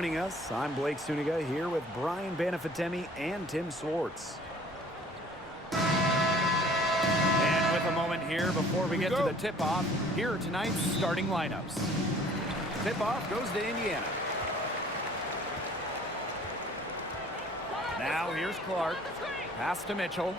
Joining us, I'm Blake Suniga here with Brian Banafitemi and Tim Swartz. And with a moment here before we get to the tip-off, here are tonight's starting lineups. Tip-off goes to Indiana. Now here's Clark. Pass to Mitchell.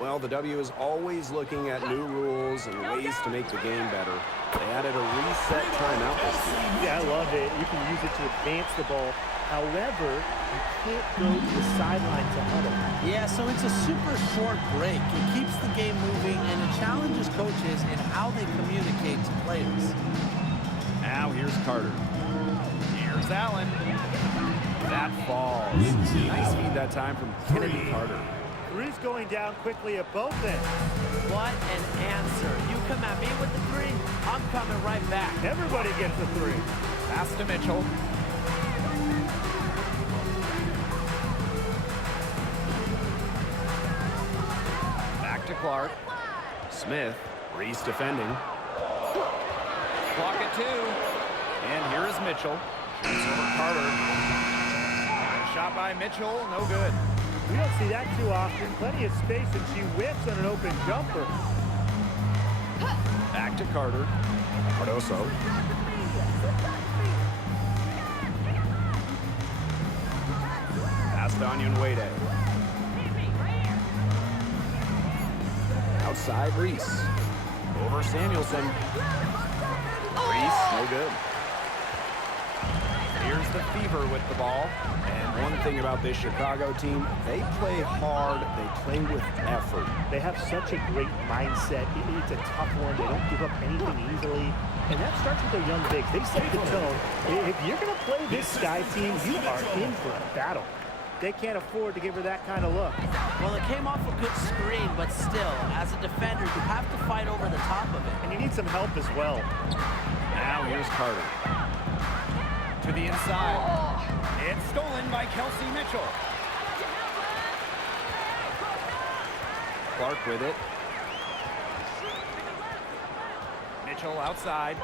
Well, the W is always looking at new rules and ways to make the game better. They added a reset timeout this year. Yeah, I love it. You can use it to advance the ball. However, you can't go to the sideline to huddle. Yeah, so it's a super short break. It keeps the game moving, and it challenges coaches in how they communicate to players. Now here's Carter. Here's Allen. That falls. Nice feed that time from Kennedy Carter. Three's going down quickly at both ends. What an answer. You come at me with the three, I'm coming right back. Everybody gets a three. Pass to Mitchell. Back to Clark. Smith. Reese defending. Clock at 2. And here is Mitchell. Shoots over Carter. Shot by Mitchell. No good. We don't see that too often. Plenty of space, and she whips on an open jumper. Back to Carter. Cardoso. Pass to Onyenwede. Outside Reese. Over Samuelson. Reese, no good. Here's the Fever with the ball. And one thing about this Chicago team, they play hard, they play with effort. They have such a great mindset. It's a tough one. They don't give up anything easily. And that starts with their young bigs. They set the tone. If you're going to play this Sky team, you are in for a battle. They can't afford to give her that kind of look. Well, it came off a good screen, but still, as a defender, you have to fight over the top of it. And you need some help as well. Now here's Carter. To the inside. It's stolen by Kelsey Mitchell. Clark with it. Mitchell outside.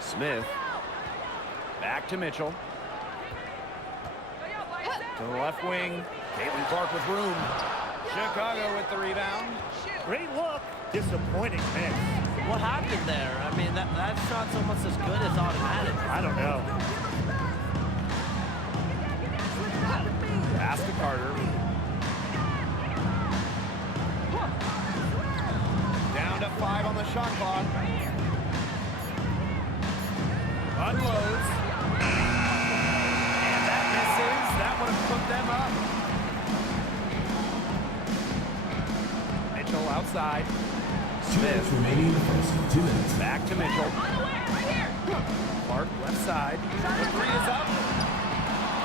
Smith. Back to Mitchell. To the left wing. Caitlin Clark with room. Chicago with the rebound. Great look. Disappointing miss. What happened there? I mean, that shot's almost as good as automatic. I don't know. Pass to Carter. Down to 5 on the shot clock. Unloads. And that misses. That would have put them up. Mitchell outside. Smith remaining in the first 2 minutes. Back to Mitchell. Clark left side. The 3 is up.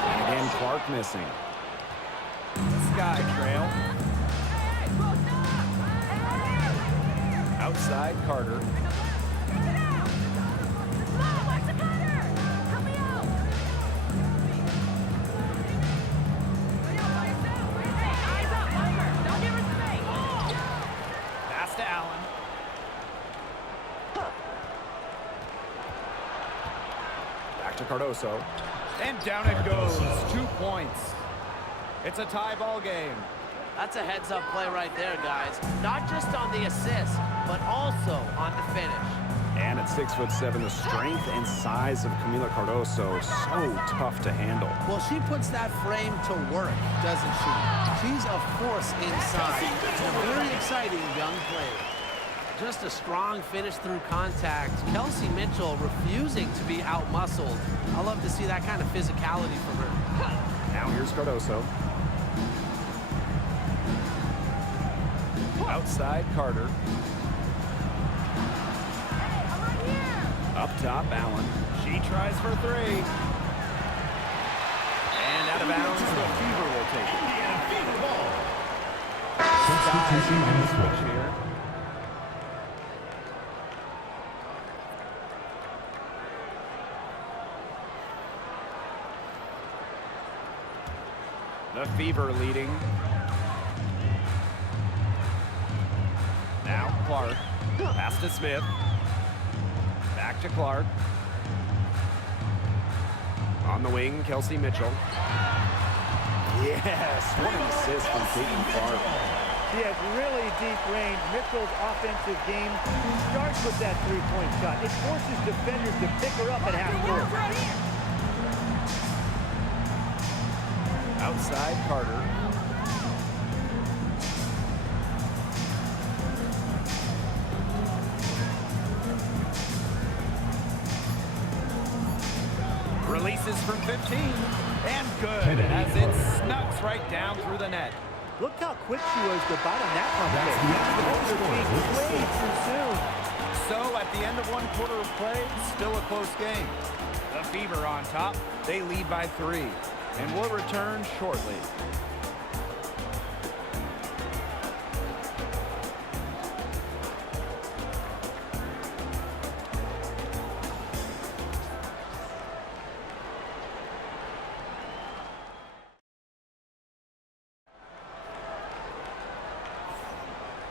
And again, Clark missing. Sky trail. Outside Carter. Pass to Allen. Back to Cardoso. And down it goes. 2 points. It's a tie ball game. That's a heads-up play right there, guys. Not just on the assist, but also on the finish. And at 6'7", the strength and size of Camila Cardoso, so tough to handle. Well, she puts that frame to work, doesn't she? She's a force inside. And a very exciting young player. Just a strong finish through contact. Kelsey Mitchell refusing to be out-muscled. I love to see that kind of physicality from her. Now here's Cardoso. Outside Carter. Up top, Allen. She tries for 3. And out of bounds, the Fever will take it. Indiana Fever ball. Substitution on the switch here. The Fever leading. Now Clark. Pass to Smith. Back Back to Clark. On the wing, Kelsey Mitchell. Yes, what an assist from Caitlin Clark. She has really deep range. Mitchell's offensive game starts with that three-point shot. It forces defenders to pick her up at half court. Outside Carter. Releases from 15. And good, as it snucks right down through the net. Look how quick she was to bottom that conversation. Way too soon. So at the end of one quarter of play, still a close game. The Fever on top. They lead by 3. And will return shortly.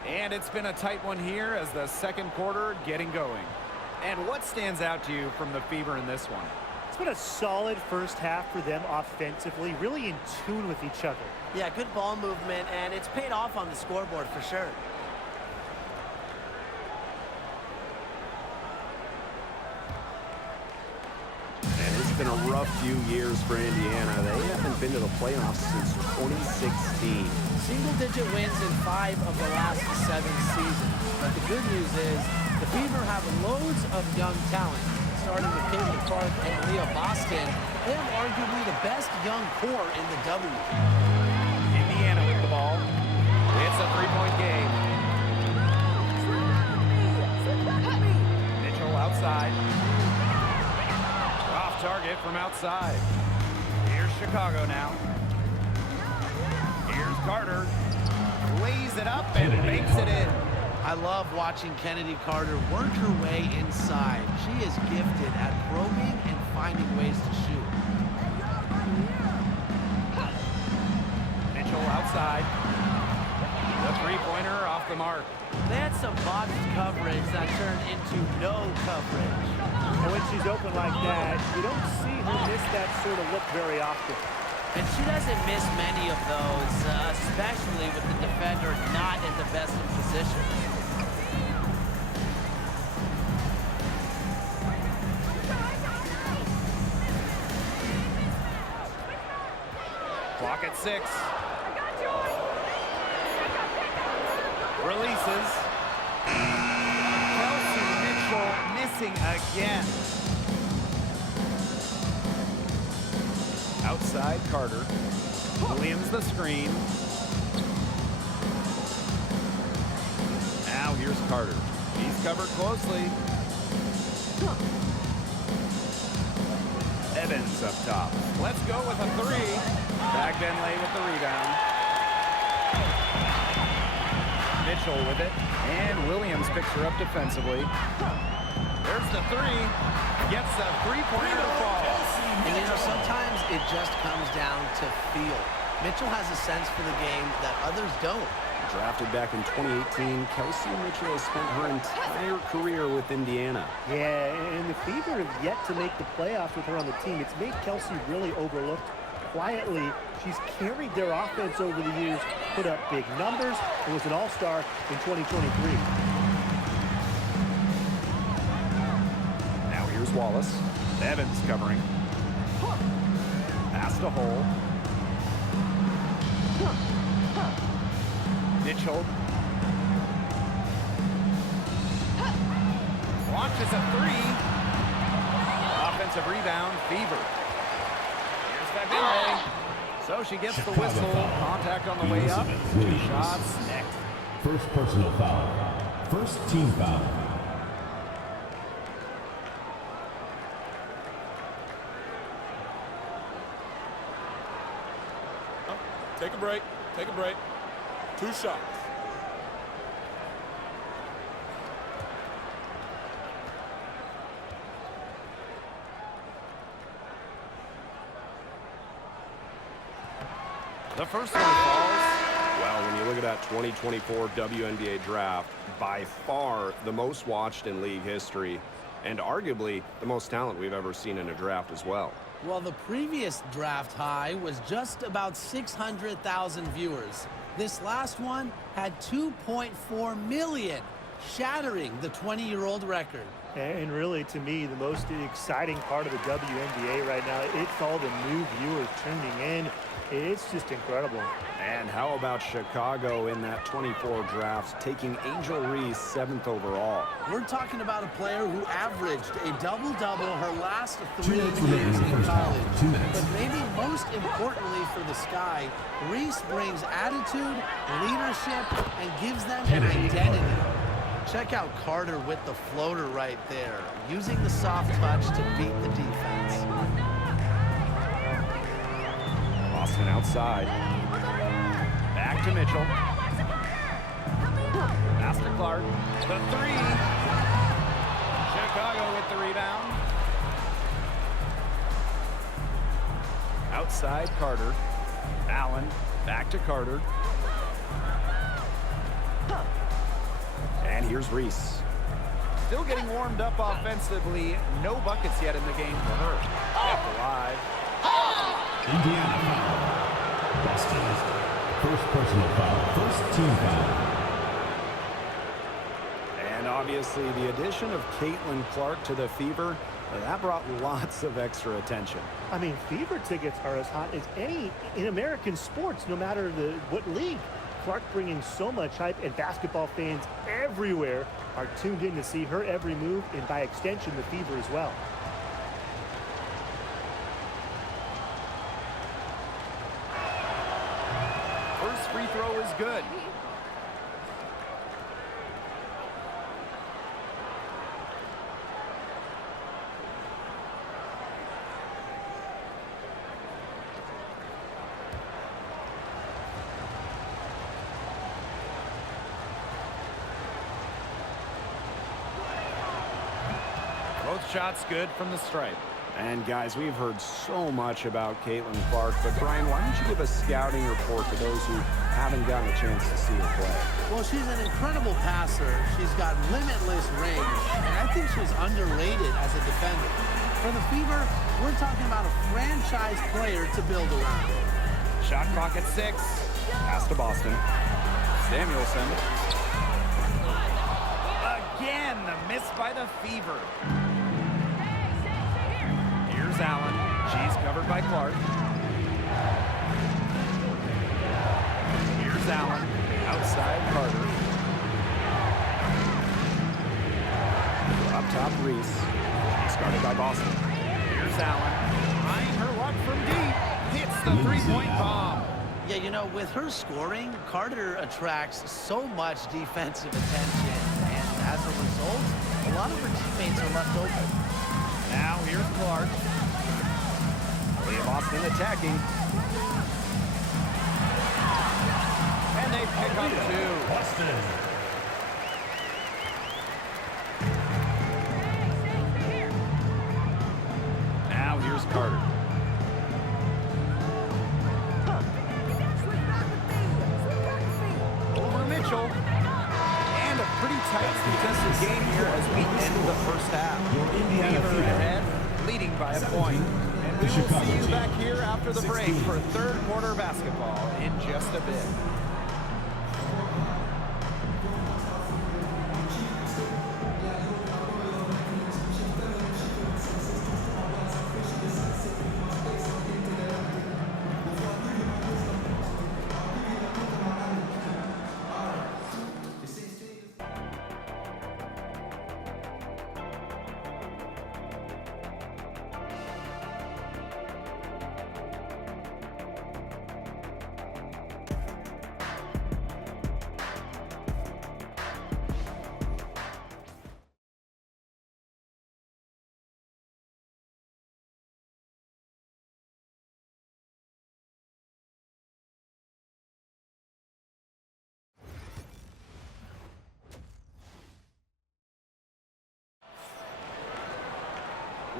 And it's been a tight one here as the second quarter getting going. And what stands out to you from the Fever in this one? It's been a solid first half for them offensively, really in tune with each other. Yeah, good ball movement, and it's paid off on the scoreboard for sure. And it's been a rough few years for Indiana. They haven't been to the playoffs since 2016. Single-digit wins in 5 of the last 7 seasons. But the good news is the Fever have loads of young talent. Starting with Caitlin Clark and Leah Boston, they have arguably the best young core in the W. Indiana with the ball. It's a 3-point game. Mitchell outside. Off target from outside. Here's Chicago now. Here's Carter. Lays it up and makes it in. I love watching Kennedy Carter work her way inside. She is gifted at probing and finding ways to shoot. Mitchell outside. The three-pointer off the mark. They had some botched coverage that turned into no coverage. And when she's open like that, you don't see her miss that sort of look very often. And she doesn't miss many of those, especially with the defender not in the best of positions. Clock at 6. Releases. Kelsey Mitchell missing again. Outside Carter. Williams the screen. Now here's Carter. He's covered closely. Evans up top. Let's go with a 3. Bagdenley with the rebound. Mitchell with it. And Williams picks her up defensively. There's the 3. Gets a three-pointer to fall. And you know, sometimes it just comes down to feel. Mitchell has a sense for the game that others don't. Drafted back in 2018, Kelsey Mitchell has spent her entire career with Indiana. Yeah, and the Fever have yet to make the playoffs with her on the team. It's made Kelsey really overlooked. Quietly, she's carried their offense over the years, put up big numbers, and was an all-star in 2023. Now here's Wallace. Evans covering. Pass to Hole. Mitchell. Launches a 3. Offensive rebound, Fever. Here's Bagdenley. So she gets the whistle. Contact on the way up. 2 shots next. First personal foul. First team foul. Take a break. Take a break. 2 shots. The first one falls. Well, when you look at that 2024 WNBA draft, by far the most watched in league history, and arguably the most talent we've ever seen in a draft as well. Well, the previous draft high was just about 600,000 viewers. This last one had 2.4 million, shattering the 20-year-old record. And really, to me, the most exciting part of the WNBA right now, it's all the new viewers tuning in. It's just incredible. And how about Chicago in that 24 draft, taking Angel Reese 7th overall? We're talking about a player who averaged a double-double her last 3 years in college. But maybe most importantly for the Sky, Reese brings attitude, leadership, and gives them an identity. Check out Carter with the floater right there, using the soft touch to beat the defense. Boston outside. Back to Mitchell. Pass to Clark. The three. Chicago with the rebound. Outside Carter. Allen. Back to Carter. And here's Reese. Still getting warmed up offensively. No buckets yet in the game for her. Kept alive. Indiana foul. Boston. First personal foul. First team foul. And obviously the addition of Caitlin Clark to the Fever, that brought lots of extra attention. I mean, Fever tickets are as hot as any in American sports, no matter what league. Clark bringing so much hype, and basketball fans everywhere are tuned in to see her every move, and by extension, the Fever as well. First free throw is good. Both shots good from the stripe. And guys, we've heard so much about Caitlin Clark, but Brian, why don't you give a scouting report to those who haven't gotten a chance to see her play? Well, she's an incredible passer. She's got limitless range, and I think she's underrated as a defender. For the Fever, we're talking about a franchise player to build around. Shot clock at 6. Pass to Boston. Samuelson. Again, the miss by the Fever. Here's Allen. She's covered by Clark. Here's Allen. Outside Carter. Up top Reese. He's guarded by Boston. Here's Allen. Trying her luck from deep. Hits the three-point bomb. Yeah, you know, with her scoring, Carter attracts so much defensive attention. And as a result, a lot of her teammates are left open. Now here's Clark. Boston attacking. And they pick up 2. Boston. Now here's Carter. Over Mitchell. And a pretty tight contested game here as we end the first half. Your Indiana Fever Fever ahead, leading by a point. And we will see you back here after the break for third quarter basketball in just a bit.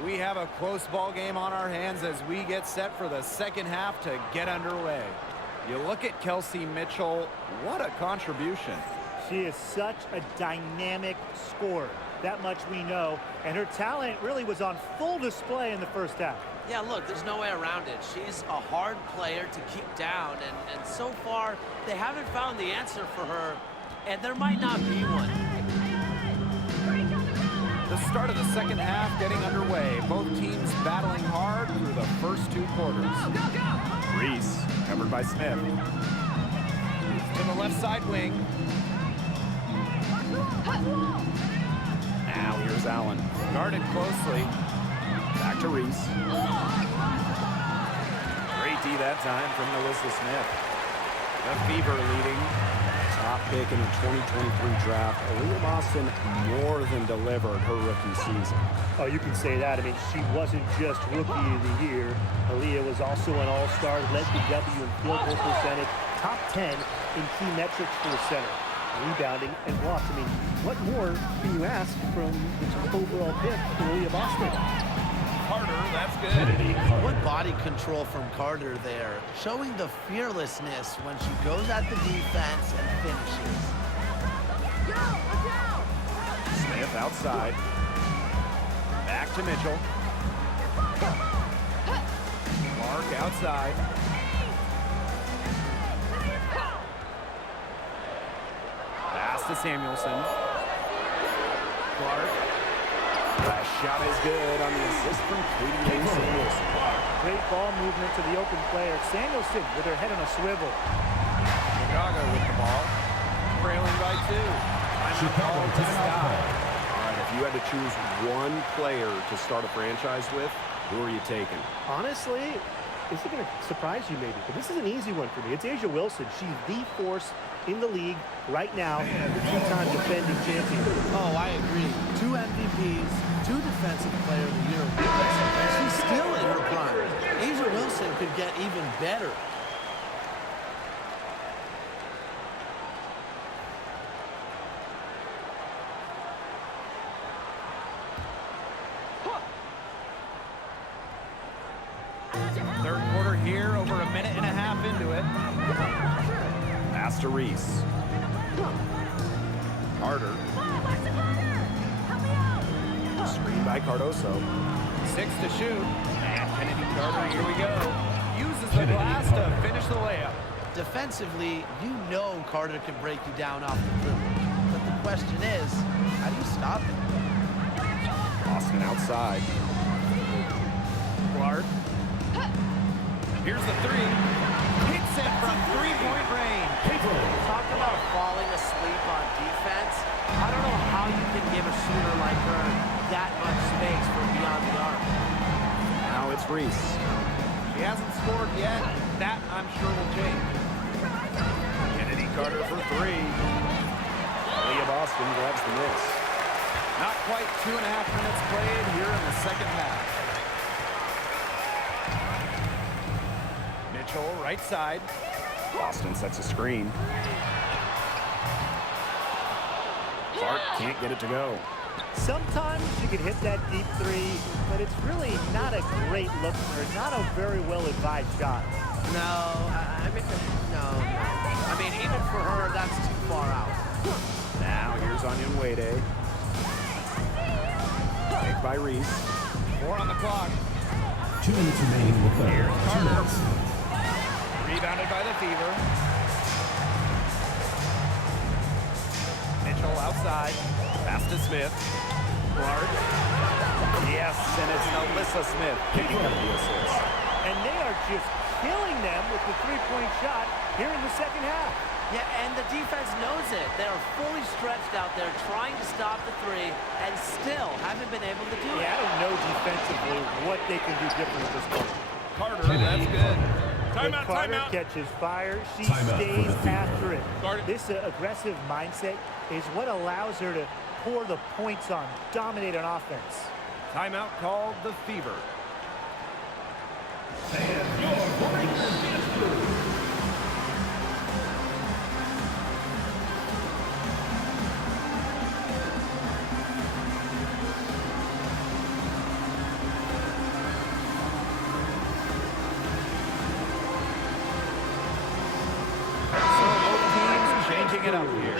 We have a close ball game on our hands as we get set for the second half to get underway. You look at Kelsey Mitchell, what a contribution. She is such a dynamic scorer. That much we know. And her talent really was on full display in the first half. Yeah, look, there's no way around it. She's a hard player to keep down, and so far, they haven't found the answer for her, and there might not be one. The start of the second half getting underway. Both teams battling hard through the first two quarters. Reese, covered by Smith. To the left side wing. Now here's Allen. Guarded closely. Back to Reese. Great D that time from Melissa Smith. The Fever leading. Top pick in the 2023 draft. Aaliyah Boston more than delivered her rookie season. Oh, you can say that. I mean, she wasn't just Rookie of the Year. Aaliyah was also an All-Star, led the W in field goal percentage, top 10 in key metrics for a center. Rebounding and blocks. I mean, what more can you ask from the overall pick, Aaliyah Boston? Carter, that's good. What body control from Carter there, showing the fearlessness when she goes at the defense and finishes. Smith outside. Back to Mitchell. Clark outside. Pass to Samuelson. Clark. That shot is good on the assist from Katie Lynn Samuelson. Great ball movement to the open player. Samuelson with her head on a swivel. Chicago with the ball. Trailing by 2. Chicago to Sky. All right, if you had to choose one player to start a franchise with, who are you taking? Honestly, this is going to surprise you maybe, but this is an easy one for me. It's Asia Wilson. She's the force in the league right now, the two-time defending champion. Oh, I agree. 2 MVPs, 2 Defensive Player of the Year. She's still in her prime. Asia Wilson could get even better. Third quarter here, over a minute and a half into it. Pass to Reese. Carter. Screen by Cardoso. 6 to shoot. And Kennedy Carter, here we go. Uses the glass to finish the layup. Defensively, you know Carter can break you down off the dribble. But the question is, how do you stop it? Boston outside. Clark. Here's the 3. Hits it from three-point range. Talk about falling asleep on defense. I don't know how you can give a shooter like her that much space from beyond the arc. Now it's Reese. She hasn't scored yet. That, I'm sure, will change. Kennedy Carter for 3. Aaliyah Boston grabs the miss. Not quite 2.5 minutes played here in the second half. Mitchell, right side. Boston sets a screen. Clark can't get it to go. Sometimes you can hit that deep 3, but it's really not a great look for her. Not a very well-advised shot. No, no. I mean, even for her, that's too far out. Now here's Onion Wade. Picked by Reese. 4 on the clock. 2 minutes remaining in the third. Here's 2 Carter. minutes. Rebounded by the Fever. Mitchell outside. Pass to Smith. Clark. Yes, and it's Alyssa Smith picking up the assist. And they are just killing them with the three-point shot here in the second half. Yeah, and the defense knows it. They are fully stretched out there trying to stop the 3 and still haven't been able to do it. Yeah, I don't know defensively what they can do different at this point. Carter, that's good. When Timeout, Carter timeout. catches fire, she Timeout for stays the Fever. after it. Guard it. This aggressive mindset is what allows her to pour the points on, dominate on offense. Timeout called the Fever. So both teams changing it up here.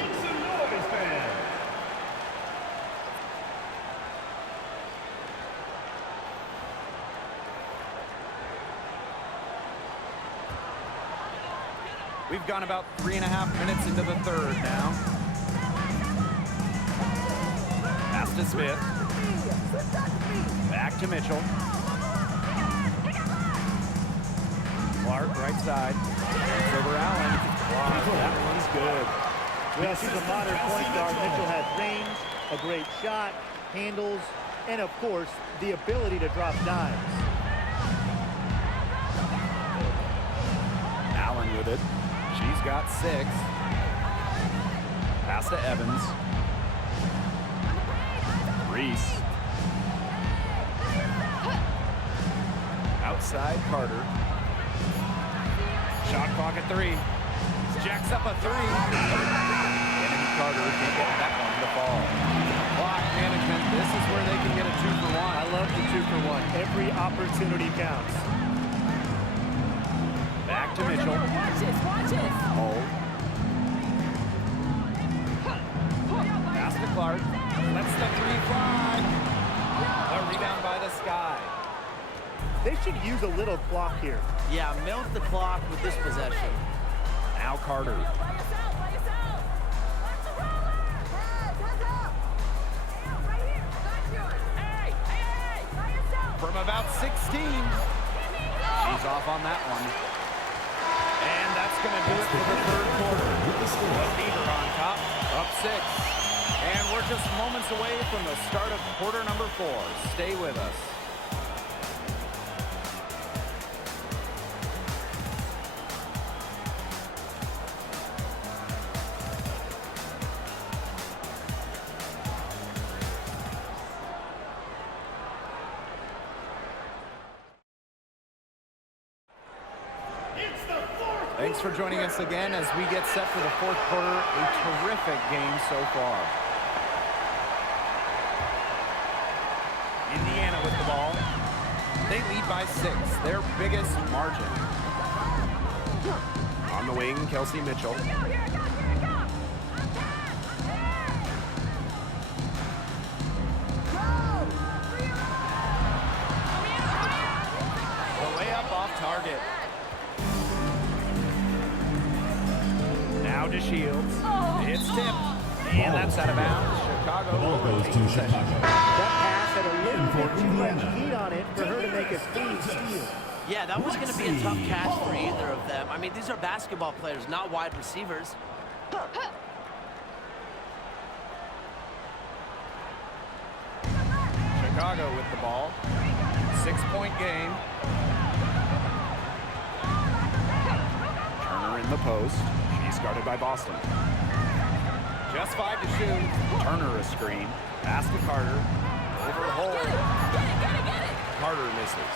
We've gone about 3.5 minutes into the third now. Pass to Smith. Back to Mitchell. Clark, right side. It's over Allen. Wow, that one's good. Well, she's a modern point guard. Mitchell has range, a great shot, handles, and of course, the ability to drop dimes. Allen with it. She's got 6. Pass to Evans. Reese. Outside Carter. Shot clock at 3. Jacks up a 3. And Carter can't get that one to fall. Clock management. This is where they can get a 2-for-1. I love the 2-for-1. Every opportunity counts. Back to Mitchell. Watch it. Hold. Pass to Clark. Lets the 3 fly. A rebound by the Sky. They should use a little clock here. Yeah, milk the clock with this possession. Now Carter. From about 16. She's off on that one. And that's going to do it for the third quarter. The Fever on top, up 6. And we're just moments away from the start of quarter number 4. Stay with us. Thanks for joining us again as we get set for the fourth quarter. A terrific game so far. Indiana with the ball. They lead by 6, their biggest margin. On the wing, Kelsey Mitchell. The layup off target. Now to Shields. It's tipped. And that's out of bounds. Chicago will Goes take to possession. Chicago. That pass had a little For bit too much Indiana. heat on it for her to make a clean steal. Yeah, that was going to be a tough catch for either of them. I mean, these are basketball players, not wide receivers. Chicago with the ball. 6-point game. Turner in the post. She's guarded by Boston. Just 5 to shoot. Turner a screen. Pass to Carter. Over the hole. Get it. Carter misses.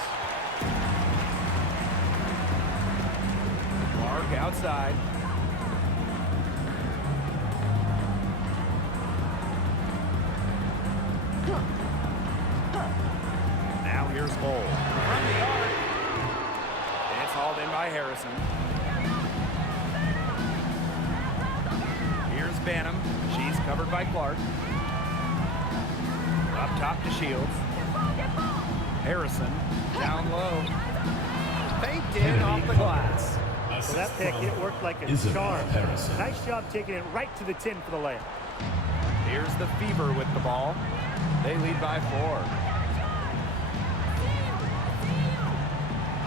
Clark outside. Now here's Bowl. From the arc. It's hauled in by Harrison. Here's Banham. She's covered by Clark. Up top to Shields. Harrison down low. Faked in off the glass. So that pick, it worked like a Isabel charm. Harrison. Nice job taking it right to the 10 for the layup. Here's the Fever with the ball. They lead by 4.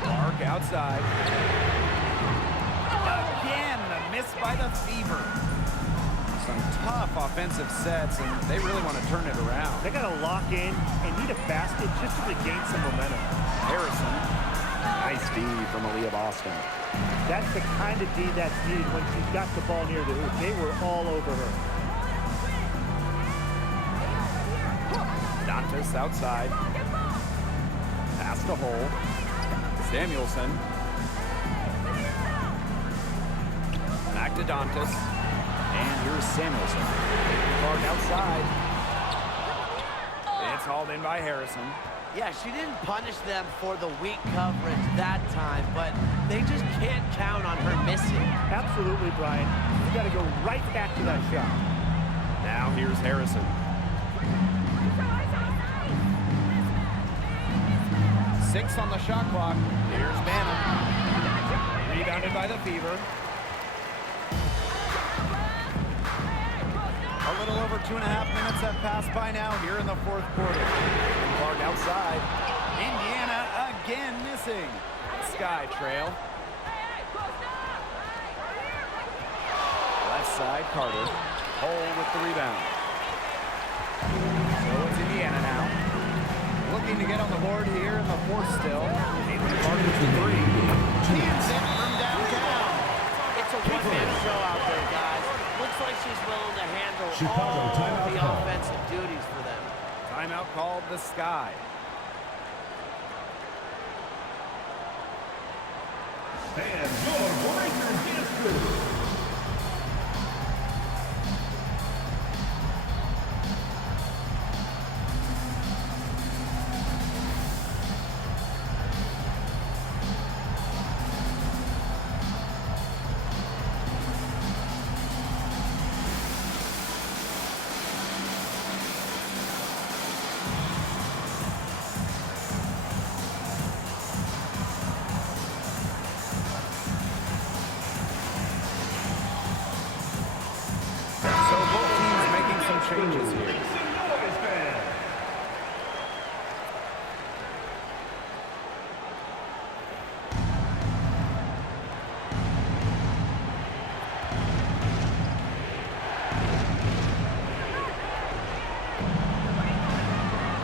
Clark outside. Again, the miss by the Fever. Some tough offensive sets, and they really want to turn it around. They got to lock in and need a basket just to regain some momentum. Harrison. Nice D from Aaliyah Boston. That's the kind of D that's needed when she's got the ball near the hoop. They were all over her. Dantas outside. Pass the hole. Samuelson. Back to Dantas. And here's Samuelson. Clark outside. It's hauled in by Harrison. Yeah, she didn't punish them for the weak coverage that time, but they just can't count on her missing. Absolutely, Brian. You got to go right back to that shot. Now here's Harrison. Six on the shot clock. Here's Banham. Rebounded by the Fever. little over 2.5 minutes have passed by now here in the fourth quarter. Clark outside. Indiana again missing. Sky trail. Left side, Carter. Hole with the rebound. So it's Indiana now. Looking to get on the board here in the fourth still. Caitlin Clark with the three. Cans it from downtown. It's a one-man show out there, guys. Looks like she's willing to handle all the offensive duties for them. Timeout called the Sky. And your breaker is good. Changes here.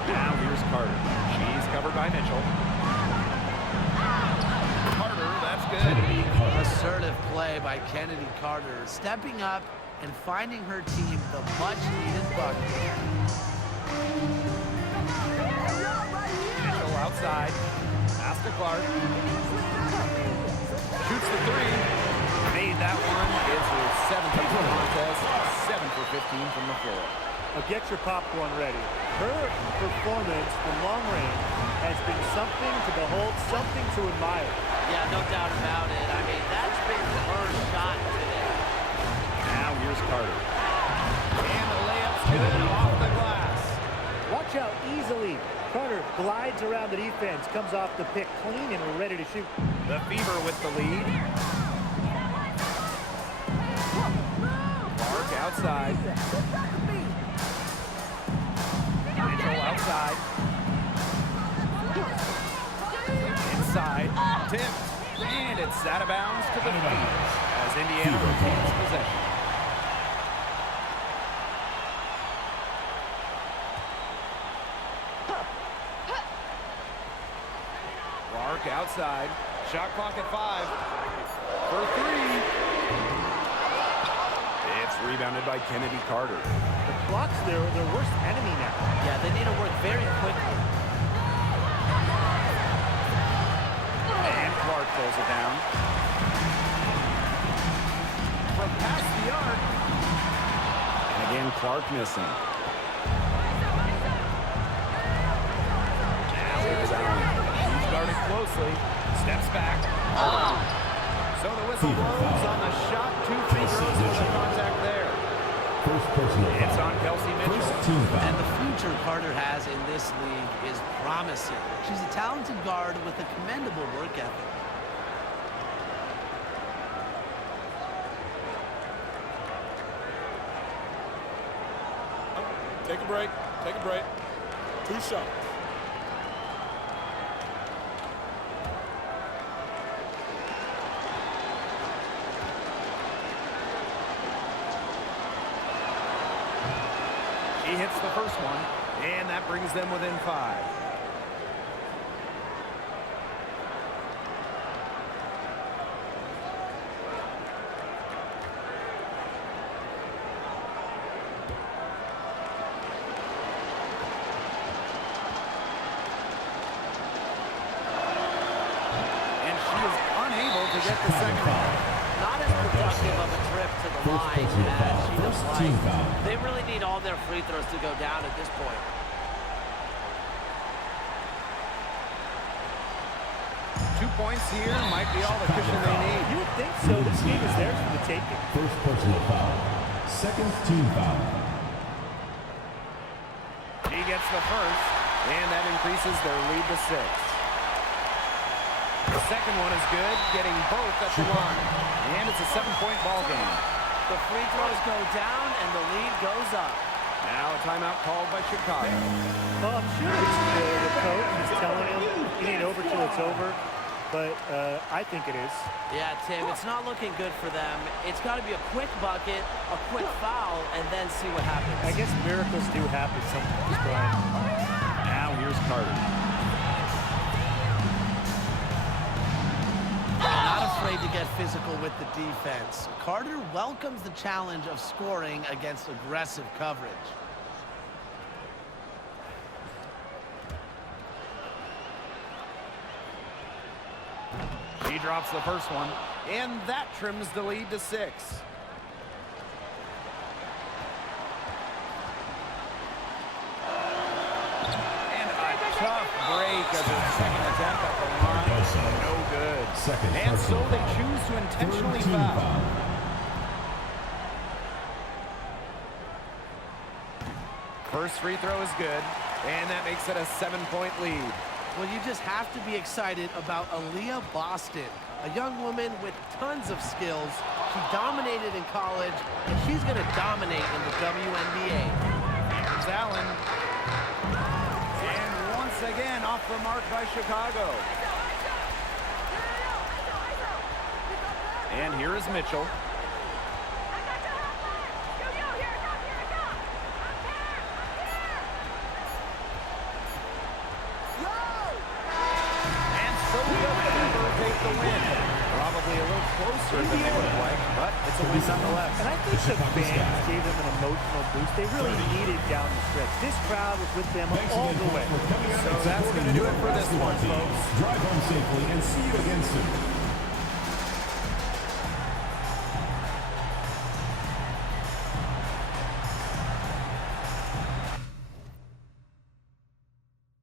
Now here's Carter. She's covered by Mitchell. Carter, that's good. Assertive play by Kennedy Carter, stepping up and finding her team the much-needed bucket. Mitchell outside. Pass to Clark. Shoots the three. Made that one. Is her 7th of the contest. 7 for 15 from the floor. Get your popcorn ready. Her performance from long range has been something to behold, something to admire. Yeah, no doubt about it. I mean, that's been her shot today. Now here's Carter. And the layup's good off the glass. Watch how easily Carter glides around the defense, comes off the pick clean, and we're ready to shoot. The Fever with the lead. Clark outside. Mitchell outside. Inside. Tipped. And it's out of bounds to the Fever as Indiana retains possession. Clark outside. Shot clock at 5. For 3. It's rebounded by Kennedy Carter. The clock's their worst enemy now. Yeah, they need to work very quickly. And Clark pulls it down. From past the arc. And again, Clark missing. Now here's Allen. He's guarded closely. Steps back. So the whistle blows on the shot. 2 free throws for the contact there. First personal foul. It's on Kelsey Mitchell. First team foul. And the future Carter has in this league is promising. She's a talented guard with a commendable work ethic. Take a break. Take a break. 2 shots. He hits the first one, and that brings them within 5. And she is unable to get the second one. Not as productive of a trip to the line as she would like. They really need all their free throws to go down at this point. Points here might be all the cushion they need. You would think so. This game is theirs for the taking. First personal foul. Second team foul. He gets the first, and that increases their lead to 6. The second one is good, getting both at the line. And it's a 7-point ball game. The free throws go down, and the lead goes up. Now a timeout called by Chicago. Well, I'm sure the coach is telling him it ain't over till it's over, but I think it is. Yeah, Tim, it's not looking good for them. It's got to be a quick bucket, a quick foul, and then see what happens. I guess miracles do happen sometimes, Brian. Now here's Carter. Not afraid to get physical with the defense. Carter welcomes the challenge of scoring against aggressive coverage. She drops the first one, and that trims the lead to 6. And a tough break as her second attempt at the line. No good. And so they choose to intentionally foul. First free throw is good, and that makes it a 7-point lead. Well, you just have to be excited about Aaliyah Boston, a young woman with tons of skills. She dominated in college, and she's going to dominate in the WNBA. Here's Allen. And once again, off the mark by Chicago. And here is Mitchell. Take the win. Probably a little closer than they would have liked, but it's a win nonetheless. And I think the fans gave them an emotional boost. They really needed down the stretch. This crowd was with them all the way. So that's going to do it for this one, folks. Drive home safely and see you again soon.